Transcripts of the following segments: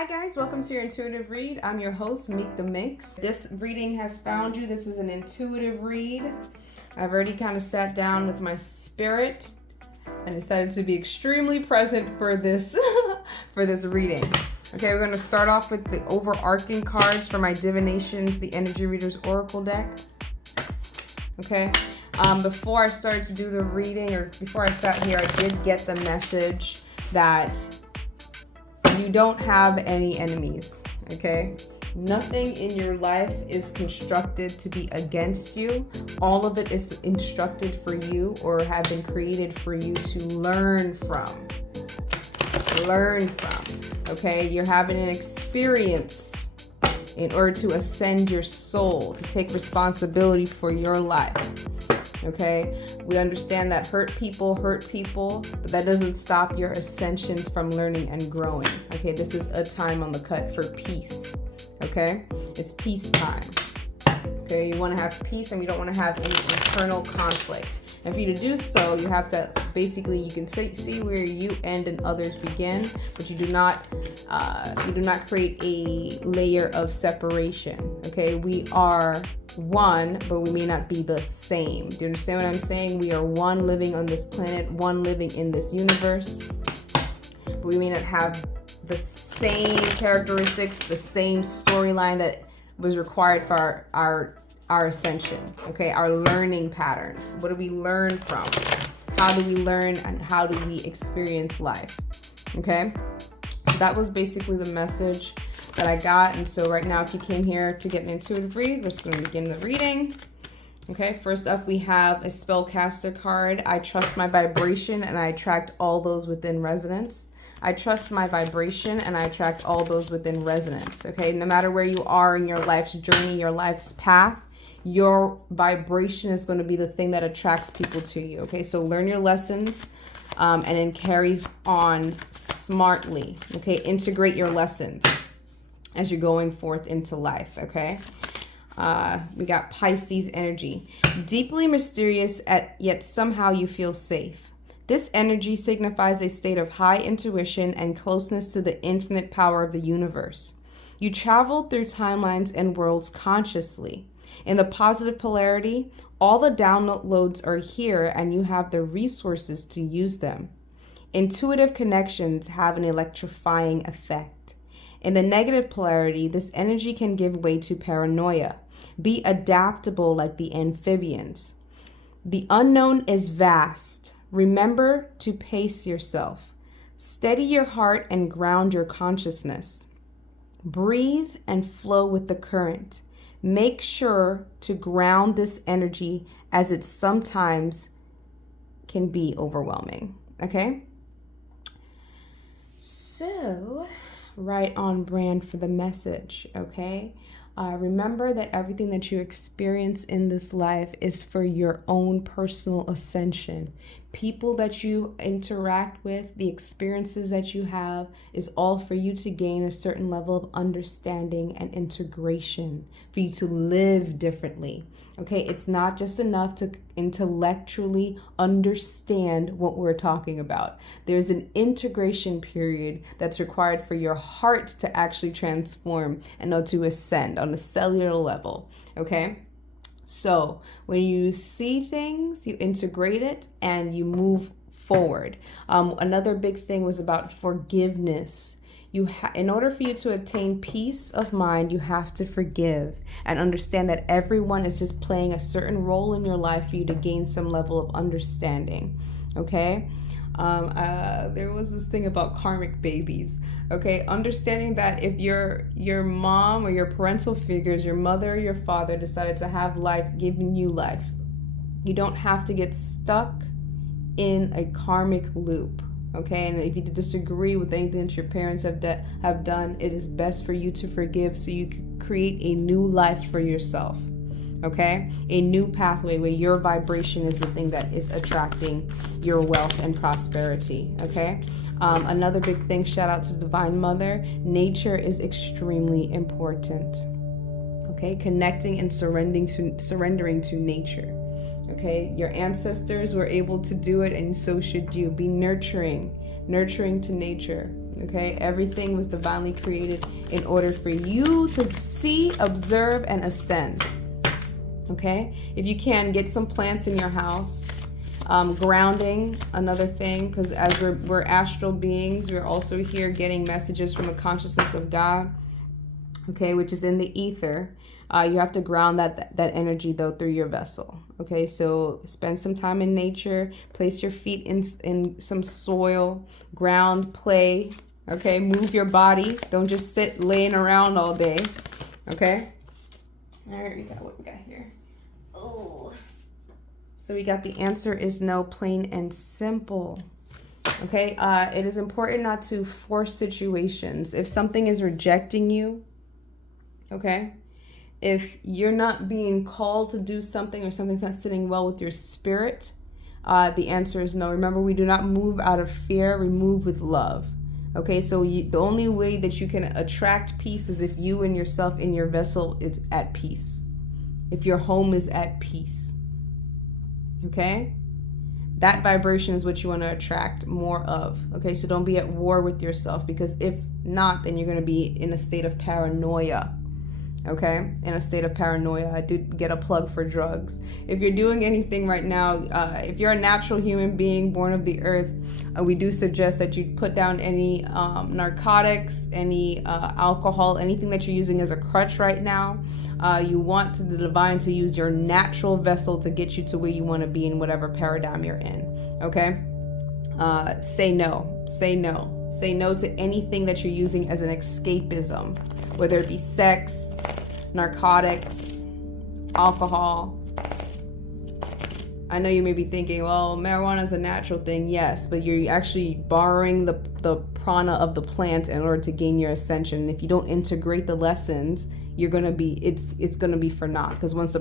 Hi guys, welcome to your intuitive read. I'm your host, Meek the Mix. This reading has found you. This is an intuitive read. I've already kind of sat down with my spirit and decided to be extremely present for this for this reading. Okay, we're going to start off with the overarching cards for my Divinations, the Energy Readers Oracle deck. Okay, before I started to do the reading, or before I sat here, I did get the message that you don't have any enemies, okay? Nothing in your life is constructed to be against you. All of it is instructed for you or have been created for you to learn from. Okay? You're having an experience in order to ascend your soul, to take responsibility for your life. Okay, we understand that hurt people, but that doesn't stop your ascension from learning and growing. Okay, this is a time on the cut for peace. Okay, it's peace time. Okay, you want to have peace and you don't want to have any internal conflict. And for you to do so, you have to basically, you can see where you end and others begin, but you do not create a layer of separation. Okay, we are one, but we may not be the same. Do you understand what I'm saying? We are one living on this planet, one living in this universe, but we may not have the same characteristics, the same storyline that was required for our ascension. Okay, our learning patterns. What do we learn from? How do we learn and how do we experience life? Okay, so that was basically the message that I got. And so right now, if you came here to get an intuitive read, we're just going to begin the reading. Okay, first up we have a spellcaster card. I trust my vibration and I attract all those within resonance. I trust my vibration and I attract all those within resonance. Okay, no matter where you are in your life's journey, your life's path, your vibration is going to be the thing that attracts people to you. Okay, so learn your lessons and then carry on smartly. Okay, integrate your lessons as you're going forth into life, okay? We got Pisces energy. Deeply mysterious, yet somehow you feel safe. This energy signifies a state of high intuition and closeness to the infinite power of the universe. You travel through timelines and worlds consciously. In the positive polarity, all the downloads are here and you have the resources to use them. Intuitive connections have an electrifying effect. In the negative polarity, this energy can give way to paranoia. Be adaptable like the amphibians. The unknown is vast. Remember to pace yourself. Steady your heart and ground your consciousness. Breathe and flow with the current. Make sure to ground this energy as it sometimes can be overwhelming. Okay? So, right on brand for the message, okay? Remember that everything that you experience in this life is for your own personal ascension. People that you interact with, the experiences that you have, is all for you to gain a certain level of understanding and integration, for you to live differently. Okay, it's not just enough to intellectually understand what we're talking about. There's an integration period that's required for your heart to actually transform and to ascend on a cellular level. Okay, so when you see things, you integrate it and you move forward. Another big thing was about forgiveness. In order for you to attain peace of mind, you have to forgive and understand that everyone is just playing a certain role in your life for you to gain some level of understanding. Okay? There was this thing about karmic babies. Okay, understanding that if your mom or your parental figures, your mother or your father, decided to have life, giving you life, you don't have to get stuck in a karmic loop. Okay, and if you disagree with anything that your parents have done, it is best for you to forgive so you can create a new life for yourself. Okay, a new pathway where your vibration is the thing that is attracting your wealth and prosperity. Okay, another big thing, shout out to Divine Mother, nature is extremely important. Okay, connecting and surrendering to nature. Okay, your ancestors were able to do it, and so should you. Be nurturing to nature. Okay, everything was divinely created in order for you to see, observe, and ascend. Okay, if you can, get some plants in your house. Grounding, another thing, because as we're astral beings, we're also here getting messages from the consciousness of God, okay, which is in the ether. You have to ground that energy though through your vessel. Okay, so spend some time in nature, place your feet in some soil, ground, play. Okay, move your body. Don't just sit laying around all day. Okay. All right, we got what we got here. Oh. So we got the answer is no, plain and simple. Okay, it is important not to force situations. If something is rejecting you, okay, if you're not being called to do something or something's not sitting well with your spirit, the answer is no. Remember, we do not move out of fear, we move with love. Okay, so the only way that you can attract peace is if you and yourself in your vessel is at peace. If your home is at peace. Okay, that vibration is what you want to attract more of. Okay, so don't be at war with yourself, because if not, then you're going to be in a state of paranoia. Okay, in a state of paranoia. I did get a plug for drugs. If you're doing anything right now, if you're a natural human being born of the earth, we do suggest that you put down any narcotics, any alcohol, anything that you're using as a crutch right now. You want the divine to use your natural vessel to get you to where you want to be in whatever paradigm you're in. Okay, say no. Say no. Say no to anything that you're using as an escapism, whether it be sex, narcotics, alcohol. I know you may be thinking, well, marijuana is a natural thing. Yes, but you're actually borrowing the prana of the plant in order to gain your ascension. And if you don't integrate the lessons, you're gonna be it's gonna be for naught. Because once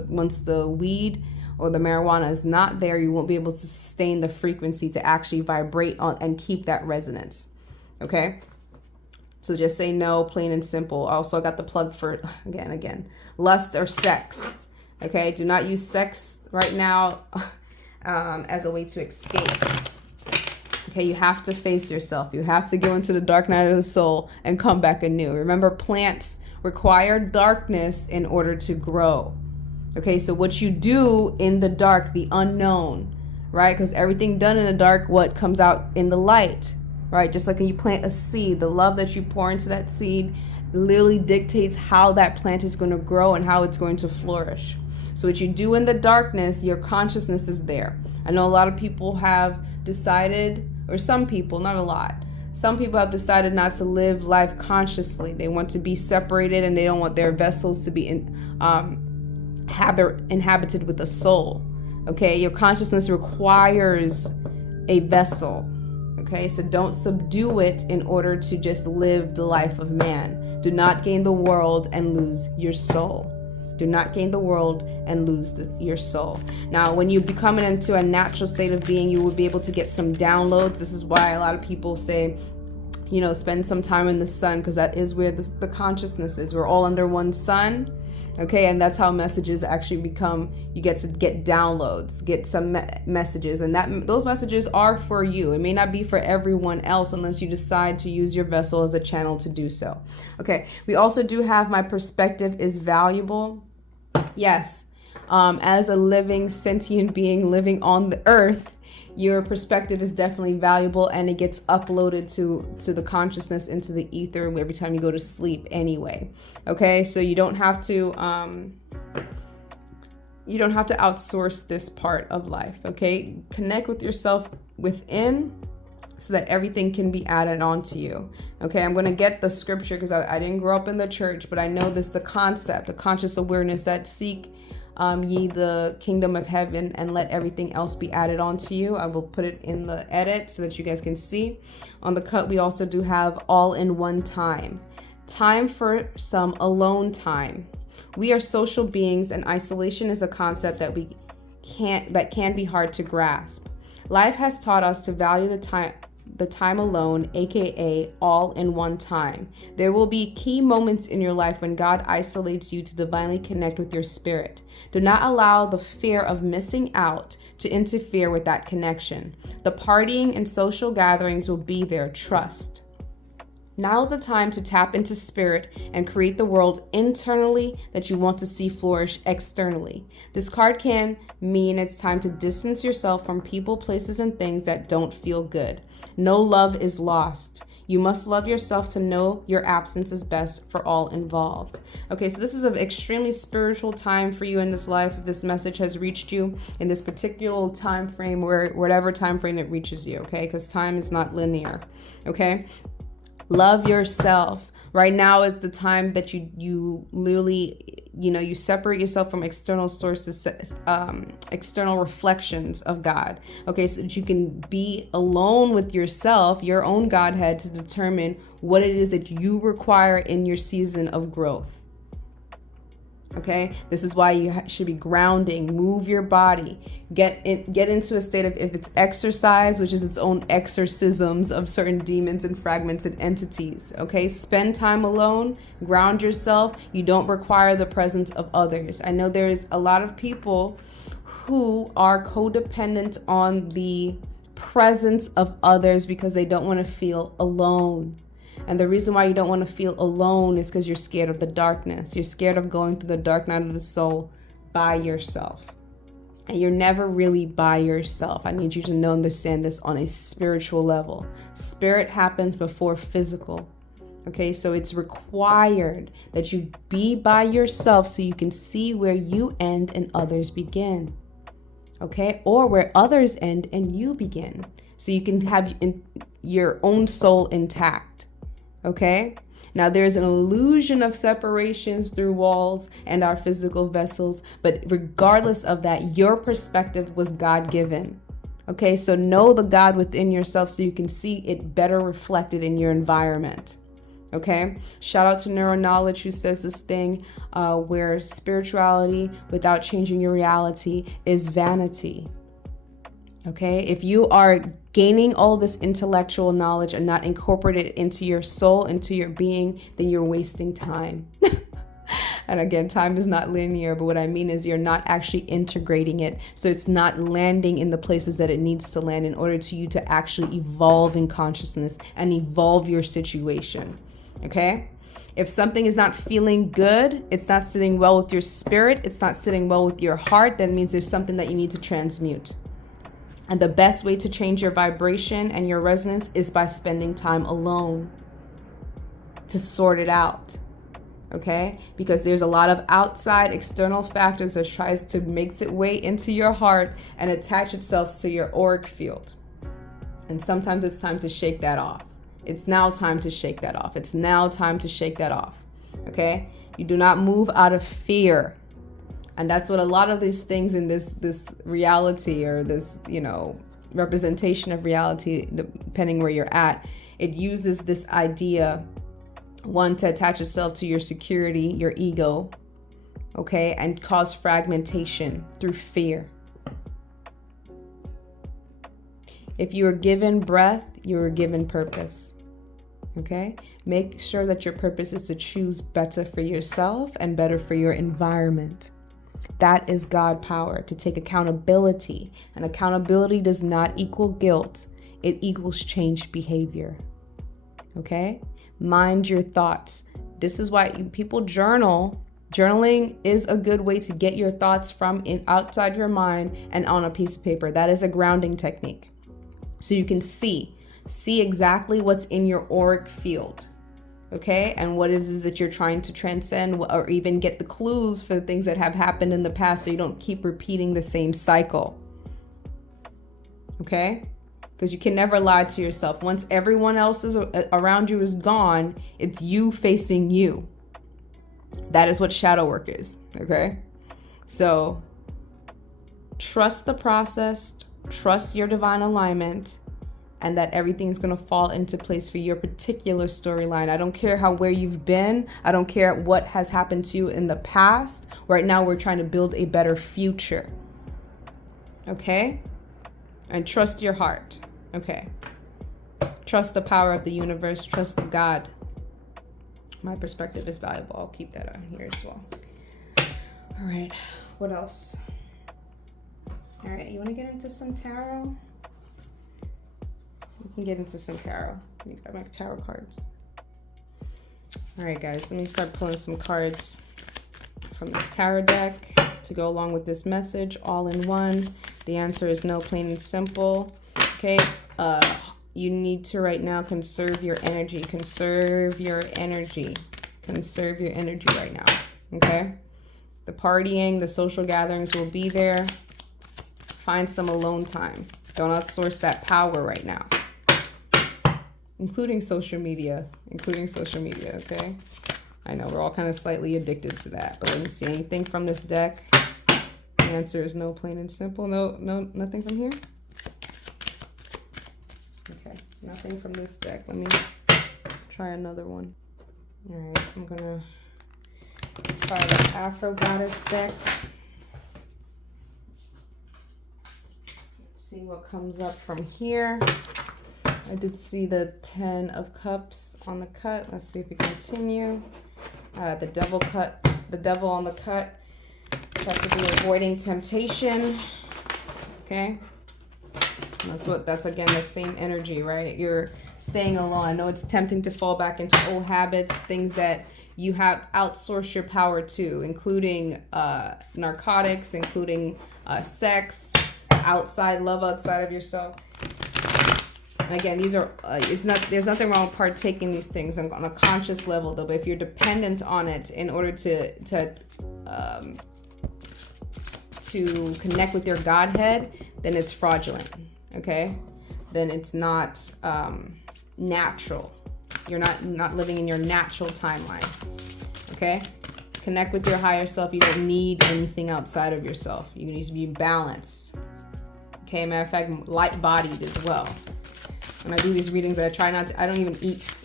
the weed or the marijuana is not there, you won't be able to sustain the frequency to actually vibrate on and keep that resonance. Okay, so just say no, plain and simple. Also, I got the plug for again, lust or sex. Okay, do not use sex right now as a way to escape. Okay, you have to face yourself. You have to go into the dark night of the soul and come back anew. Remember, plants require darkness in order to grow. Okay, so what you do in the dark, the unknown, right? Because everything done in the dark, what comes out in the light. Right? Just like when you plant a seed, the love that you pour into that seed literally dictates how that plant is going to grow and how it's going to flourish. So what you do in the darkness, your consciousness is there. I know a lot of people have decided, or some people, not a lot, some people have decided not to live life consciously. They want to be separated and they don't want their vessels to be inhabited with a soul. Okay, your consciousness requires a vessel. Okay, so don't subdue it in order to just live the life of man. Do not gain the world and lose your soul. Do not gain the world and lose your soul. Now, when you become into a natural state of being, you will be able to get some downloads. This is why a lot of people say, you know, spend some time in the sun, because that is where the consciousness is. We're all under one sun. Okay, and that's how messages actually become, you get to get downloads, get some messages, and those messages are for you. It may not be for everyone else unless you decide to use your vessel as a channel to do so. Okay, we also do have my perspective is valuable. Yes, as a living sentient being living on the earth, your perspective is definitely valuable, and it gets uploaded to the consciousness, into the ether every time you go to sleep anyway. Okay, so you don't have to outsource this part of life. Okay, connect with yourself within so that everything can be added on to you. Okay, I'm going to get the scripture because I didn't grow up in the church, but I know this, the concept, the conscious awareness that seek ye the kingdom of heaven and let everything else be added on to you. I will put it in the edit so that you guys can see. On the cut, we also do have all in one time. Time for some alone time. We are social beings, and isolation is a concept that can be hard to grasp. Life has taught us to value the time alone, aka all in one time. There will be key moments in your life when God isolates you to divinely connect with your spirit. Do not allow the fear of missing out to interfere with that connection. The partying and social gatherings will be there, trust. Now is the time to tap into spirit and create the world internally that you want to see flourish externally. This card can mean it's time to distance yourself from people, places, and things that don't feel good. No love is lost. You must love yourself to know your absence is best for all involved. Okay, so this is an extremely spiritual time for you in this life. If this message has reached you in this particular time frame, or whatever time frame it reaches you, okay? Because time is not linear, okay? Love yourself. Right now is the time that you literally, you separate yourself from external sources, external reflections of God. Okay, so that you can be alone with yourself, your own Godhead, to determine what it is that you require in your season of growth. Okay, this is why you should be grounding, move your body, get into a state of, if it's exercise, which is its own exorcisms of certain demons and fragments and entities. Okay, spend time alone, ground yourself. You don't require the presence of others. I know there's a lot of people who are codependent on the presence of others because they don't want to feel alone. And the reason why you don't want to feel alone is because you're scared of the darkness. You're scared of going through the dark night of the soul by yourself. And you're never really by yourself. I need you to know, understand this on a spiritual level. Spirit happens before physical. Okay, so it's required that you be by yourself so you can see where you end and others begin. Okay, or where others end and you begin. So you can have your own soul intact. Okay, now there's an illusion of separations through walls and our physical vessels, but regardless of that, your perspective was God-given. Okay, so know the God within yourself so you can see it better reflected in your environment. Okay, shout out to Neuro Knowledge, who says this thing where spirituality without changing your reality is vanity. Okay, if you are gaining all this intellectual knowledge and not incorporate it into your soul, into your being, then you're wasting time. And again, time is not linear, but what I mean is you're not actually integrating it. So it's not landing in the places that it needs to land in order to you to actually evolve in consciousness and evolve your situation. Okay? If something is not feeling good, it's not sitting well with your spirit, it's not sitting well with your heart, that means there's something that you need to transmute. And the best way to change your vibration and your resonance is by spending time alone to sort it out. Okay? Because there's a lot of outside external factors that tries to make its way into your heart and attach itself to your auric field. And sometimes it's time to shake that off. It's now time to shake that off. It's now time to shake that off. Okay? You do not move out of fear. And that's what a lot of these things in this reality, or this, representation of reality, depending where you're at, it uses this idea, one, to attach itself to your security, your ego, okay, and cause fragmentation through fear. If you are given breath, you are given purpose. Okay? Make sure that your purpose is to choose better for yourself and better for your environment. That is God power, to take accountability. And accountability does not equal guilt. It equals changed behavior. Okay? Mind your thoughts. This is why people journal. Journaling is a good way to get your thoughts from outside your mind and on a piece of paper. That is a grounding technique. So you can see exactly what's in your auric field. Okay, and what is that you're trying to transcend, or even get the clues for the things that have happened in the past so you don't keep repeating the same cycle. Okay, because you can never lie to yourself. Once everyone else is around you is gone, it's you facing you. That is what shadow work is. Okay, so trust the process, trust your divine alignment, and that everything's going to fall into place for your particular storyline. I don't care where you've been. I don't care what has happened to you in the past. Right now, we're trying to build a better future. Okay? And trust your heart. Okay? Trust the power of the universe. Trust God. My perspective is valuable. I'll keep that on here as well. All right. What else? All right. You want to get into some tarot? We can get into some tarot. Let me grab my tarot cards. All right, guys, let me start pulling some cards from this tarot deck to go along with this message, all in one. The answer is no, plain and simple. Okay, you need to right now conserve your energy. Conserve your energy. Conserve your energy right now. Okay, the partying, the social gatherings will be there. Find some alone time. Don't outsource that power right now, including social media. Okay, I know we're all kind of slightly addicted to that, but let me see anything from this deck. The answer is no, plain and simple. No, nothing from here. Okay, nothing from this deck. Let me try another one. All right, I'm gonna try the Afro Goddess deck. See what comes up from here. I did see the 10 of Cups on the cut. Let's see if we continue. The devil on the cut. That's what we're avoiding temptation. Okay. And that's again the same energy, right? You're staying alone. I know it's tempting to fall back into old habits, things that you have outsourced your power to, including narcotics, including sex, love outside of yourself. And again, these are there's nothing wrong with partaking these things on a conscious level, though. But if you're dependent on it in order to connect with your Godhead, then it's fraudulent. Okay, then it's not natural. You're not living in your natural timeline. Okay, connect with your higher self. You don't need anything outside of yourself. You need to be balanced. Okay, matter of fact, light-bodied as well. When I do these readings, I don't even eat.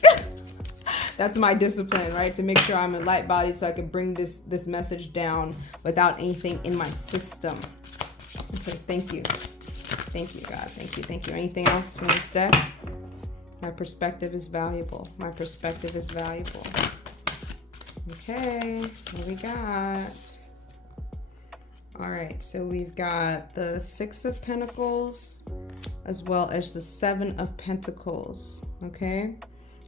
That's my discipline, right? To make sure I'm a light-bodied so I can bring this message down without anything in my system. Okay, thank you. Thank you, God. Thank you. Anything else from this deck? My perspective is valuable. Okay, what do we got? All right, so we've got the 6 of Pentacles as well as the 7 of Pentacles, okay?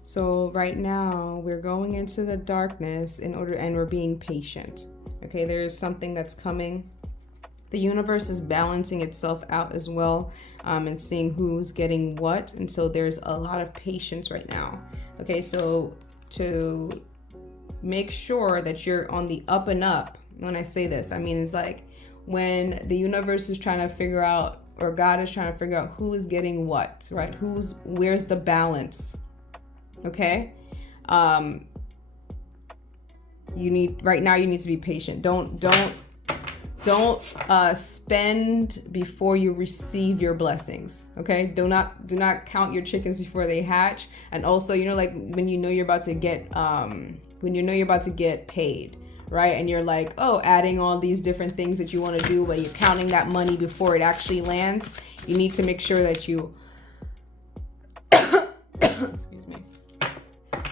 So right now we're going into the darkness and we're being patient, okay? There is something that's coming. The universe is balancing itself out as well, and seeing who's getting what, and so there's a lot of patience right now, okay? So to make sure that you're on the up and up, when I say this, I mean it's like when the universe is trying to figure out, or God is trying to figure out who is getting what, right? Where's the balance? Okay. You need to be patient. Don't spend before you receive your blessings. Okay. Do not count your chickens before they hatch. And also, like when you're about to get paid, right? And you're like, adding all these different things that you want to do, but you're counting that money before it actually lands. You need to make sure that you, excuse me,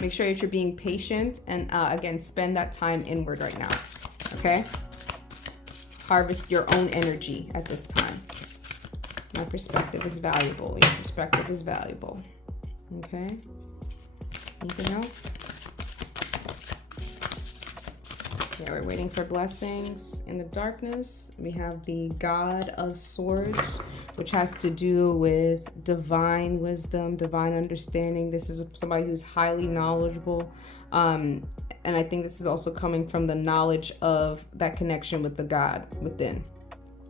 make sure that you're being patient and again, spend that time inward right now. Okay. Harvest your own energy at this time. My perspective is valuable. Your perspective is valuable. Okay. Anything else? Yeah, we're waiting for blessings in the darkness. We have the God of Swords, which has to do with divine wisdom, divine understanding. This is somebody who's highly knowledgeable. And I think this is also coming from the knowledge of that connection with the God within,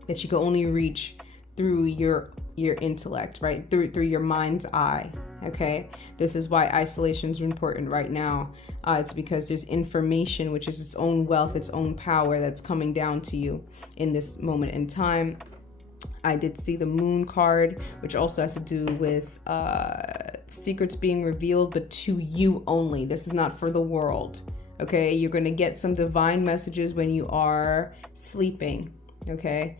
that you can only reach through your intellect, right? Through your mind's eye. Okay, this is why isolation is important right now. It's because there's information, which is its own wealth, its own power, that's coming down to you in this moment in time. I did see the Moon card, which also has to do with secrets being revealed, but to you only. This is not for the world. Okay, you're going to get some divine messages when you are sleeping. Okay.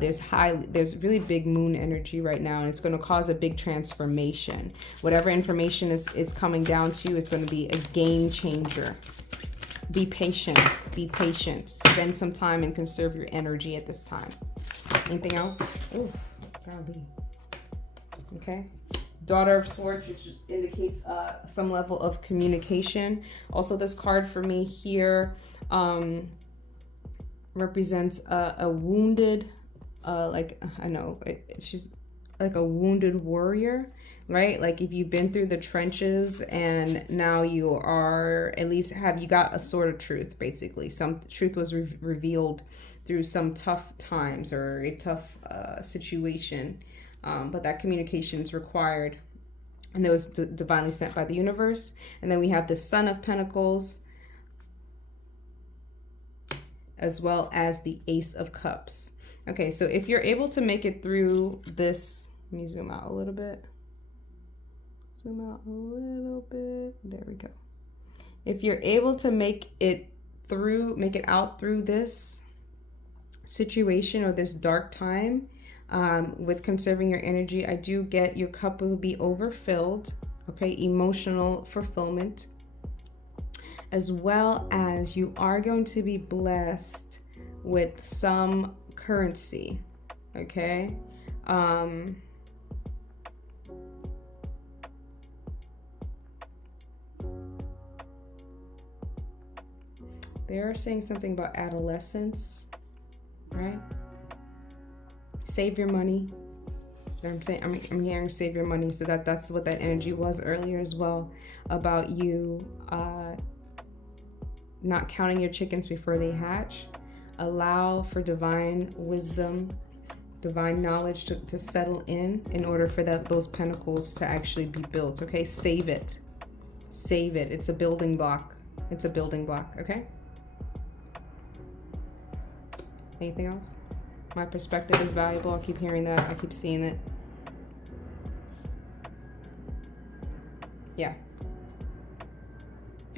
There's really big moon energy right now, and it's going to cause a big transformation. Whatever information is coming down to you, it's going to be a game changer. Be patient. Spend some time and conserve your energy at this time. Anything else? Oh, golly. Okay. Daughter of Swords, which indicates some level of communication. Also, this card for me here represents a wounded, she's like a wounded warrior, right? Like if you've been through the trenches and now you are, at least you got a sword of truth, basically. Some truth was revealed through some tough times or a tough situation. But that communication is required. And it was divinely sent by the universe. And then we have the Son of Pentacles, as well as the Ace of Cups. Okay, so if you're able to make it through this, let me zoom out a little bit. Zoom out a little bit. There we go. If you're able to make it out through this situation or this dark time, with conserving your energy, I do get your cup will be overfilled. Okay, emotional fulfillment, as well as you are going to be blessed with some currency. Okay. They're saying something about adolescence, right? Save your money. You know what I'm saying? I'm hearing save your money. So that's what that energy was earlier as well, about you not counting your chickens before they hatch. Allow for divine wisdom, divine knowledge to settle in order for those pentacles to actually be built. Okay, save it. Save it. It's a building block. It's a building block. Okay. Anything else? My perspective is valuable. I keep hearing that. I keep seeing it. Yeah.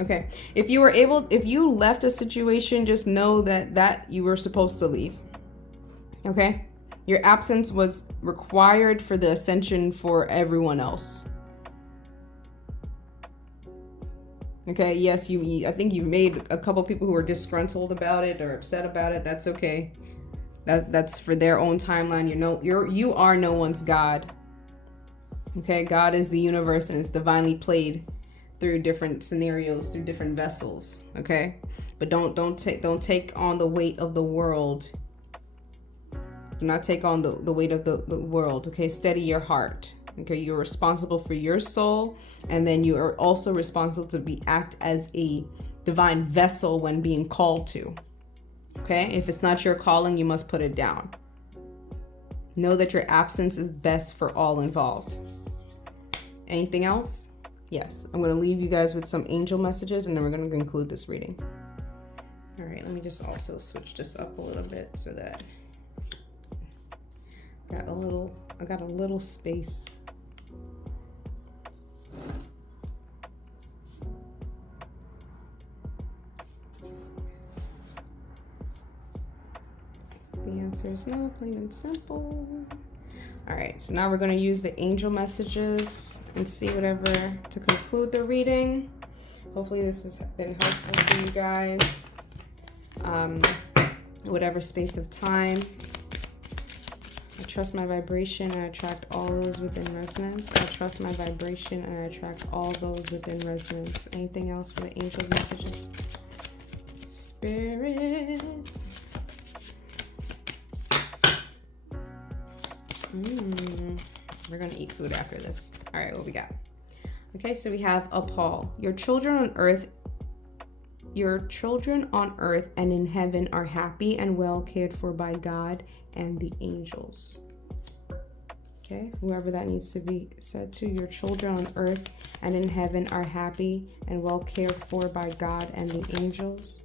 Okay. If you left a situation, just know that you were supposed to leave. Okay? Your absence was required for the ascension for everyone else. Okay, yes, I think you made a couple people who are disgruntled about it or upset about it. That's okay. That's for their own timeline. You are no one's God. Okay, God is the universe and it's divinely played through different scenarios, through different vessels. Okay, but don't take on the weight of the world. Do not take on the weight of the world. Okay, steady your heart. Okay, you're responsible for your soul, and then you are also responsible to act as a divine vessel when being called to. Okay, if it's not your calling, you must put it down. Know that your absence is best for all involved. Anything else? Yes, I'm going to leave you guys with some angel messages, and then we're going to conclude this reading. All right, let me just also switch this up a little bit so that I got a little space. The answer is no, plain and simple. All right, so now we're going to use the angel messages and see whatever to conclude the reading. Hopefully this has been helpful for you guys. Whatever space of time. I trust my vibration and I attract all those within resonance. I trust my vibration and I attract all those within resonance. Anything else for the angel messages? Spirit. We're gonna eat food after this. All right, what we got? Okay, so we have a Paul. Your children on earth and in heaven are happy and well cared for by God and the angels. Okay, whoever that needs to be said to, your children on earth and in heaven are happy and well cared for by God and the angels.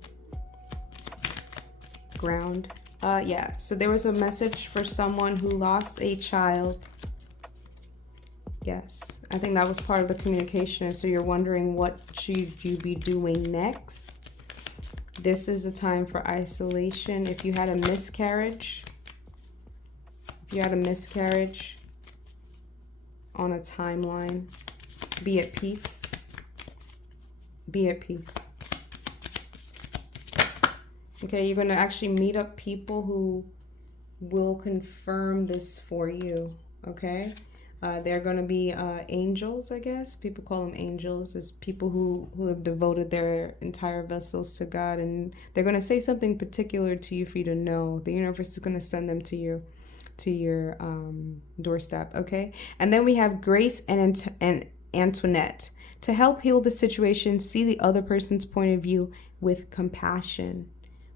Ground. Yeah, so there was a message for someone who lost a child. Yes, I think that was part of the communication. So you're wondering, what should you be doing next? This is the time for isolation. If you had a miscarriage, on a timeline, be at peace. Be at peace. Okay, you're going to actually meet up people who will confirm this for you, okay? They're going to be angels, I guess. People call them angels. It's people who have devoted their entire vessels to God, and they're going to say something particular to you for you to know. The universe is going to send them to your doorstep, okay? And then we have Grace and Antoinette. To help heal the situation, see the other person's point of view with compassion.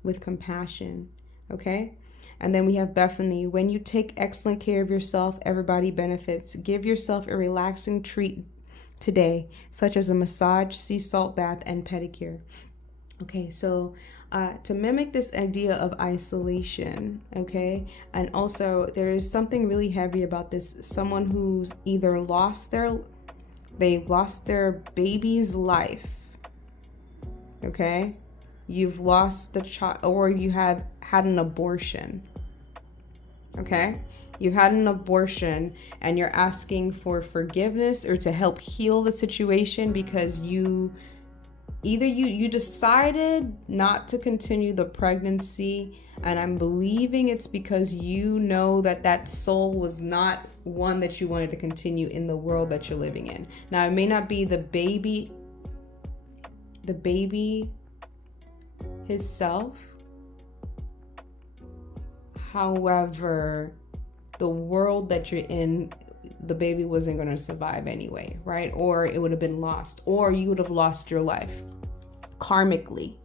With compassion, okay? And then we have Bethany. When you take excellent care of yourself, everybody benefits. Give yourself a relaxing treat today, such as a massage, sea salt bath, and pedicure. Okay, so to mimic this idea of isolation, okay, and also there is something really heavy about this. Someone who's either lost their baby's life, okay? You've lost the child, or you have had an abortion. Okay? You've had an abortion and you're asking for forgiveness or to help heal the situation because you decided not to continue the pregnancy, and I'm believing it's because you know that soul was not one that you wanted to continue in the world that you're living in. Now, it may not be the baby himself. However, the world that you're in, the baby wasn't going to survive anyway, right? Or it would have been lost, or you would have lost your life karmically,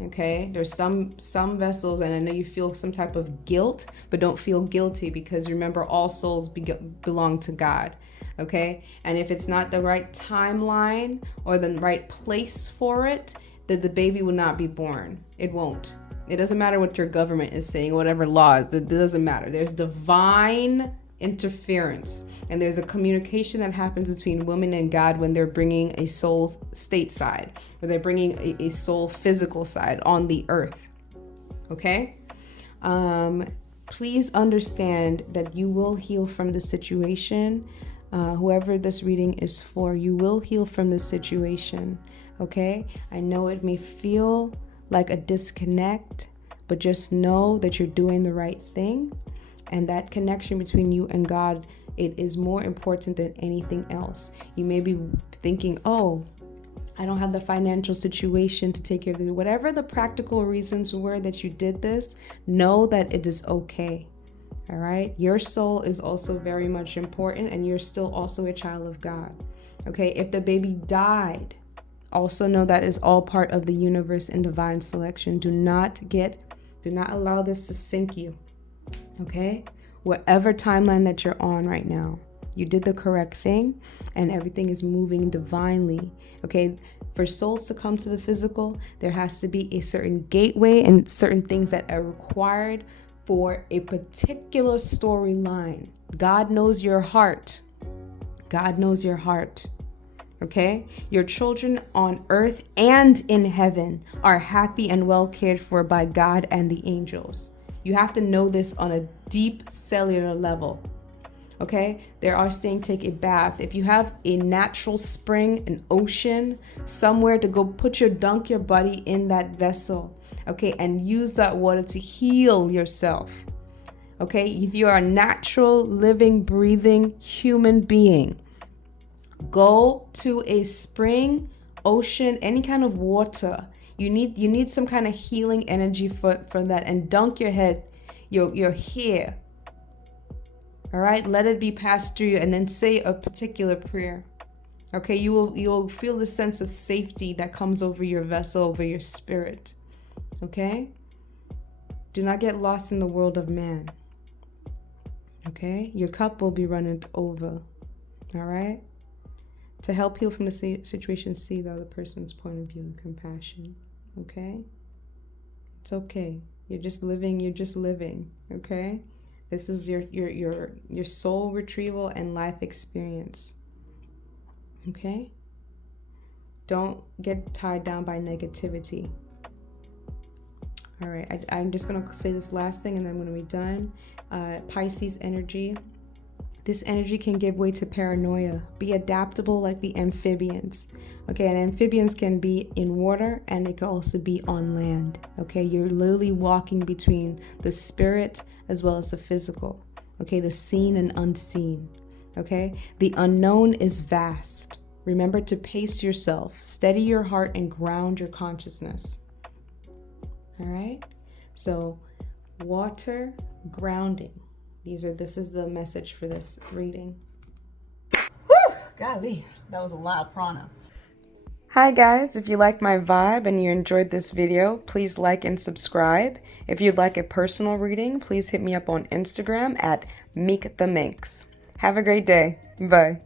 okay? There's some vessels, and I know you feel some type of guilt, but don't feel guilty, because remember, all souls belong to God, okay? And if it's not the right timeline or the right place for it, that the baby will not be born. It won't. It doesn't matter what your government is saying, whatever laws, it doesn't matter. There's divine interference, and there's a communication that happens between women and God when they're bringing a soul state side, or they're bringing a soul physical side on the earth. Okay? Please understand that you will heal from the situation. Whoever this reading is for, you will heal from the situation. Okay? I know it may feel like a disconnect, but just know that you're doing the right thing, and that connection between you and God, it is more important than anything else. You may be thinking, oh, I don't have the financial situation to take care of it. Whatever the practical reasons were that you did this, know that it is okay. All right? Your soul is also very much important, and you're still also a child of God. Okay? If the baby died, also know that is all part of the universe and divine selection. Do not allow this to sink you. Okay? Whatever timeline that you're on right now, you did the correct thing, and everything is moving divinely. Okay? For souls to come to the physical, there has to be a certain gateway and certain things that are required for a particular storyline. God knows your heart. God knows your heart. Okay? Your children on earth and in heaven are happy and well cared for by God and the angels. You have to know this on a deep cellular level. Okay? They are saying take a bath. If you have a natural spring, an ocean, somewhere to go dunk your body in that vessel. Okay? And use that water to heal yourself. Okay? If you are a natural, living, breathing human being, go to a spring, ocean, any kind of water. You need some kind of healing energy for that, and dunk your head, your hair. All right, let it be passed through you, and then say a particular prayer. Okay, you will feel the sense of safety that comes over your vessel, over your spirit. Okay? Do not get lost in the world of man. Okay? Your cup will be running over. All right? To help heal from the situation, see the other person's point of view and compassion. Okay? It's okay. You're just living. Okay? This is your soul retrieval and life experience. Okay? Don't get tied down by negativity. All right, I'm just going to say this last thing, and then I'm going to be done. Pisces energy. This energy can give way to paranoia. Be adaptable like the amphibians. Okay, and amphibians can be in water, and it can also be on land. Okay, you're literally walking between the spirit as well as the physical. Okay, the seen and unseen. Okay, the unknown is vast. Remember to pace yourself, steady your heart, and ground your consciousness. All right, so water, grounding. This is the message for this reading. Whew, golly, that was a lot of prana. Hi guys, if you like my vibe and you enjoyed this video, please like and subscribe. If you'd like a personal reading, please hit me up on Instagram at Meek the Minx. Have a great day. Bye.